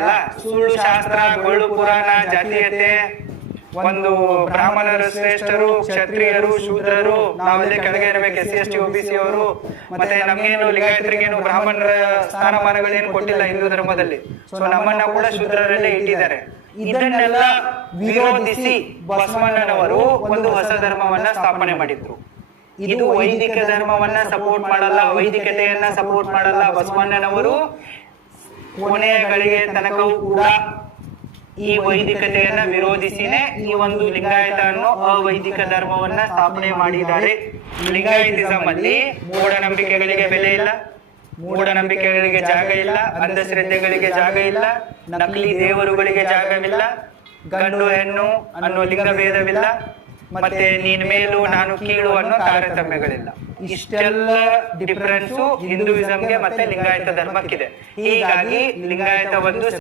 ಅಲ್ಲ. ಸುಳ್ಳು ಶಾಸ್ತ್ರ, ಗೊಳ್ಳು ಪುರಾಣ, ಜಾತೀಯತೆ, ಒಂದು ಬ್ರಾಹ್ಮಣರು ಶ್ರೇಷ್ಠರು, ಕ್ಷತ್ರಿಯರು, ಶೂದ್ರರು, ನಾವೆಲ್ಲ ಕೆಳಗೆ ಇರಬೇಕು, SC ST OBC ಅವರು. ಮತ್ತೆ ನಮ್ಗೇನು ಲಿಂಗಾಯತರಿಗೇನು ಬ್ರಾಹ್ಮಣರ ಸ್ಥಾನಮಾನಗಳೇನು ಕೊಟ್ಟಿಲ್ಲ ಹಿಂದೂ ಧರ್ಮದಲ್ಲಿ. ಸೊ ನಮ್ಮನ್ನ ಕೂಡ ಶೂದ್ರರಲ್ಲೇ ಇಟ್ಟಿದ್ದಾರೆ. ಇದನ್ನೆಲ್ಲ ವಿರೋಧಿಸಿ ಬಸವಣ್ಣನವರು ಒಂದು ಹೊಸ ಧರ್ಮವನ್ನ ಸ್ಥಾಪನೆ ಮಾಡಿದ್ರು. ಇದು ವೈದಿಕ ಧರ್ಮವನ್ನ ಸಪೋರ್ಟ್ ಮಾಡಲ್ಲ, ವೈದಿಕತೆಯನ್ನ ಸಪೋರ್ಟ್ ಮಾಡಲ್ಲ. ಬಸವಣ್ಣನವರು ಕೊನೆಯ ಗಳಿಗೆ ತನಕವೂ ಕೂಡ ಈ ವೈದಿಕತೆಯನ್ನ ವಿರೋಧಿಸಿನೇ ಈ ಒಂದು ಲಿಂಗಾಯತ ಅನ್ನೋ ಅವೈದಿಕ ಧರ್ಮವನ್ನ ಸ್ಥಾಪನೆ ಮಾಡಿದ್ದಾರೆ. ಲಿಂಗಾಯತಿಸಂ ಅಲ್ಲಿ ಮೂಢನಂಬಿಕೆಗಳಿಗೆ ಬೆಲೆ ಇಲ್ಲ, ಮೂಢನಂಬಿಕೆಗಳಿಗೆ ಜಾಗ ಇಲ್ಲ, ಅಂಧಶ್ರದ್ಧೆಗಳಿಗೆ ಜಾಗ ಇಲ್ಲ, ನಕಲಿ ದೇವರುಗಳಿಗೆ ಜಾಗವಿಲ್ಲ, ಗಂಡು ಹೆಣ್ಣು ಅನ್ನೋ ಲಿಂಗ ಭೇದವಿಲ್ಲ, ಮತ್ತೆ ನೀನ್ ಮೇಲು ನಾನು ಕೀಳು ಅನ್ನೋ ತಾರತಮ್ಯಗಳಿಲ್ಲ. ಇಷ್ಟೆಲ್ಲ ಡಿಫರೆನ್ಸು ಹಿಂದೂಯಿಸಂಗೆ ಮತ್ತೆ ಲಿಂಗಾಯತ ಧರ್ಮಕ್ಕಿದೆ. ಹೀಗಾಗಿ ಲಿಂಗಾಯತ ಒಂದು